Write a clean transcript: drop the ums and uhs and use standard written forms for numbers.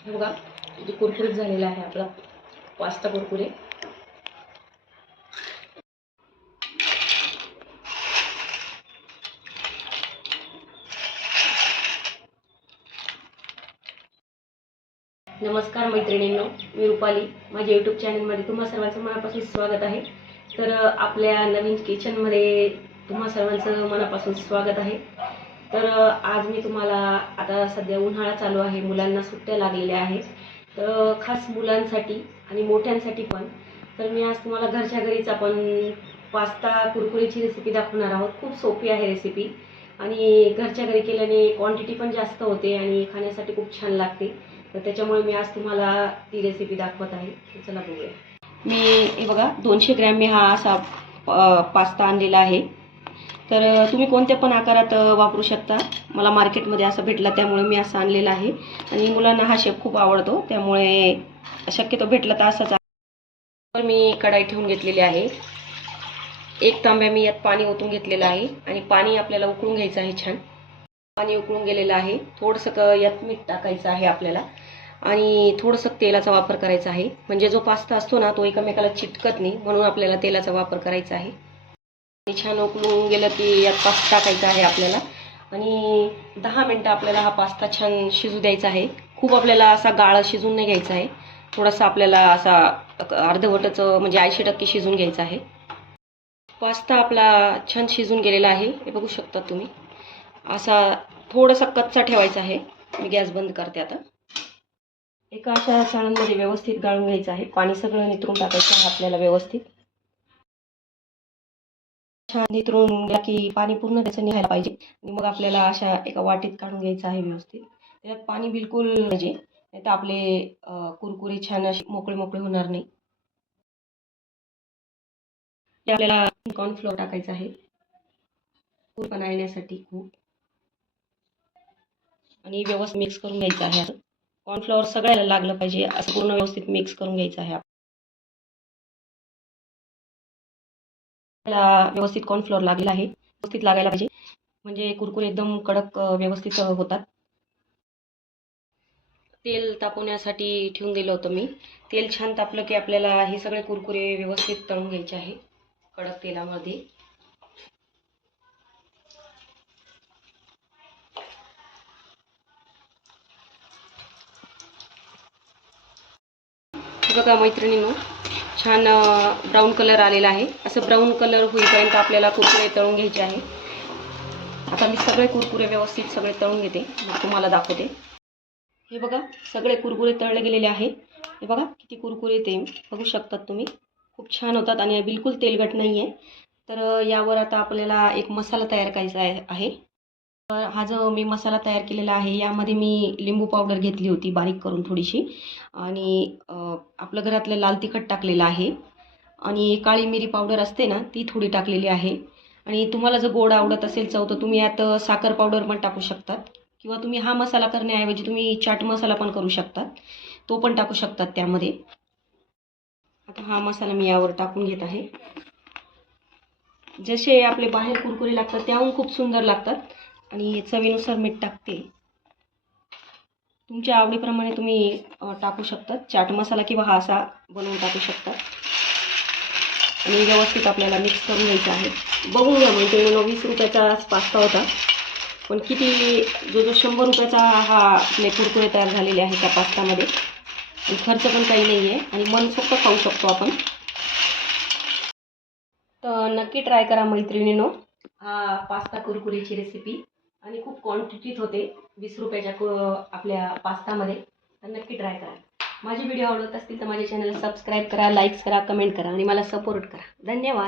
हे बघा किती कुरकुरीत झालेला आहे आपला पास्ता कुरकुरे. नमस्कार मैत्रिणींनो, मी रुपाली. माझ्या यूट्यूब चॅनलमध्ये तुम्हा सर्वांचं मनापासून स्वागत आहे. तर आपल्या नवीन किचनमध्ये तुम्हा सर्वांचं मनापासून स्वागत आहे. तर आज मी तुम्हाला, आता सध्या उन्हाळा चालू आहे, मुलांना सुट्ट्या लागलेल्या आहेत, तर खास मुलांसाठी आणि मोठ्यांसाठी पण, तर मी आज तुम्हाला घरच्या घरीच आपण पास्ता कुरकुरीची रेसिपी दाखवणार आहोत. खूप सोपी आहे रेसिपी आणि घरच्या घरी केल्याने क्वांटिटी पण जास्त होते आणि खाण्यासाठी खूप छान लागते. तर त्याच्यामुळे मी आज तुम्हाला ती रेसिपी दाखवत आहे. चला बघूया. मी हे बघा 200 ग्रॅम मी हा असा पास्ता आणलेला आहे. तर तुम्ही कोणत्या पण आकारात वापरू शकता. मला मार्केटमध्ये असं भेटला त्यामुळे मी असं आणलेलं आहे आणि मुलांना हा शेप खूप आवडतो, त्यामुळे शक्यतो भेटला तर असाच. तर मी कढाई ठेवून घेतलेली आहे. 1 तांब्या मी यात पाणी ओतून घेतलेलं आहे आणि पाणी आपल्याला उकळून घ्यायचं आहे. छान पाणी उकळून गेलेलं आहे. थोडंसं यात मीठ टाकायचं आहे आपल्याला आणि थोडंसं तेलाचा वापर करायचा आहे, म्हणजे जो पास्ता असतो ना तो एकमेकाला चिटकत नाही, म्हणून आपल्याला तेलाचा वापर करायचा आहे. छान उकळून गेलं की यात पास्ता टाकायचा आहे आपल्याला आणि 10 मिनटं आपल्याला हा पास्ता छान शिजू द्यायचा आहे. खूप आपल्याला असा गाळ शिजून नाही घ्यायचा आहे, थोडासा आपल्याला असा अर्धवटच म्हणजे 80% शिजून घ्यायचा आहे. पास्ता आपला छान शिजून गेलेला आहे, हे बघू शकता तुम्ही. असा थोडासा कच्चा ठेवायचा आहे. मी गॅस बंद करते. आता एका अशा चाळणीमध्ये व्यवस्थित गाळून घ्यायचं आहे. पाणी सगळं नितरून टाकायचं आहे आपल्याला व्यवस्थित. छान नितरून घ्या की पाणी पूर्ण त्याचं निघायला पाहिजे आणि मग आपल्याला अशा एका वाटीत काढून घ्यायचं आहे व्यवस्थित. त्यात पाणी बिलकुल म्हणजे नाही तर आपले कुरकुरे छान असे मोकळे मोकळे होणार नाही. आपल्याला कॉर्नफ्लोअर टाकायचं आहे कुरपणा येण्यासाठी खूप, आणि व्यवस्थित मिक्स करून घ्यायचं आहे. असं कॉर्नफ्लोअर सगळ्याला लागलं पाहिजे, असं पूर्ण व्यवस्थित मिक्स करून घ्यायचं आहे. आपल्याला व्यवस्थित कॉर्नफ्लोअर लागलेला आहे, व्यवस्थित लागायला पाहिजे, म्हणजे कुरकुरे एकदम कडक व्यवस्थित होतात. तेल तापवण्यासाठी ठेवून दिलं होतं मी. तेल छान तापलं की आपल्याला हे सगळे कुरकुरे व्यवस्थित तळून घ्यायचे आहे कडक तेलामध्ये. बघा मैत्रिणींनो, छान ब्राऊन कलर आलेला आहे. असं ब्राऊन कलर होईपर्यंत आपल्याला कुरकुरे तळून घ्यायचे आहे. आता मी सगळे कुरकुरे व्यवस्थित सगळे तळून घेते, मग तुम्हाला दाखवते. हे बघा सगळे कुरकुरे तळले गेलेले आहे. हे बघा किती कुरकुरे ते बघू शकतात तुम्ही. खूप छान होतात आणि बिलकुल तेलकट नाही आहे. तर यावर आता आपल्याला एक मसाला तयार करायचा आहे. तर हा जो मी मसाला तयार केलेला आहे, यामध्ये मी लिंबू पावडर घेतली होती बारीक करून थोडीशी, आणि आपलं घरातलं लाल तिखट टाकलेलं आहे, आणि काळी मिरी पावडर असते ना ती थोडी टाकलेली आहे. आणि तुम्हाला जर गोड आवडत असेल चव, तर तुम्ही यात साखर पावडर पण टाकू शकतात, किंवा तुम्ही हा मसाला करण्याऐवजी तुम्ही चाट मसाला पण करू शकतात, तो पण टाकू शकतात त्यामध्ये. आता हा मसाला मी यावर टाकून घेत आहे. जसे आपले बाहेर कुरकुरे लागतात त्याहून खूप सुंदर लागतात. आणि चवीनुसार मीठ टाकते. तुमच्या आवडीप्रमाणे तुम्ही टाकू शकता, चाट मसाला किंवा हा असा बनवून टाकू शकता. आणि व्यवस्थित आपल्याला मिक्स करून घ्यायचं आहे. बघून घ्या म्हणजे 20 रुपयाचा पास्ता होता, पण किती जो 100 रुपयाचा हा आपले कुरकुरे तयार झालेले आहे त्या पास्तामध्ये. खर्च पण काही नाही आहे आणि मनसोक्त खाऊ शकतो आपण. तर नक्की ट्राय करा मैत्रिणींनो हा पास्ता कुरकुरीची रेसिपी, आणि खूप क्वांटिटीत होते 20 रुपयाच्या आपल्या पास्तामध्ये. तर नक्की ट्राय करा. माझे व्हिडिओ आवडत असतील तर माझ्या चॅनलला सबस्क्राईब करा, लाईक्स करा, कमेंट करा आणि मला सपोर्ट करा. धन्यवाद.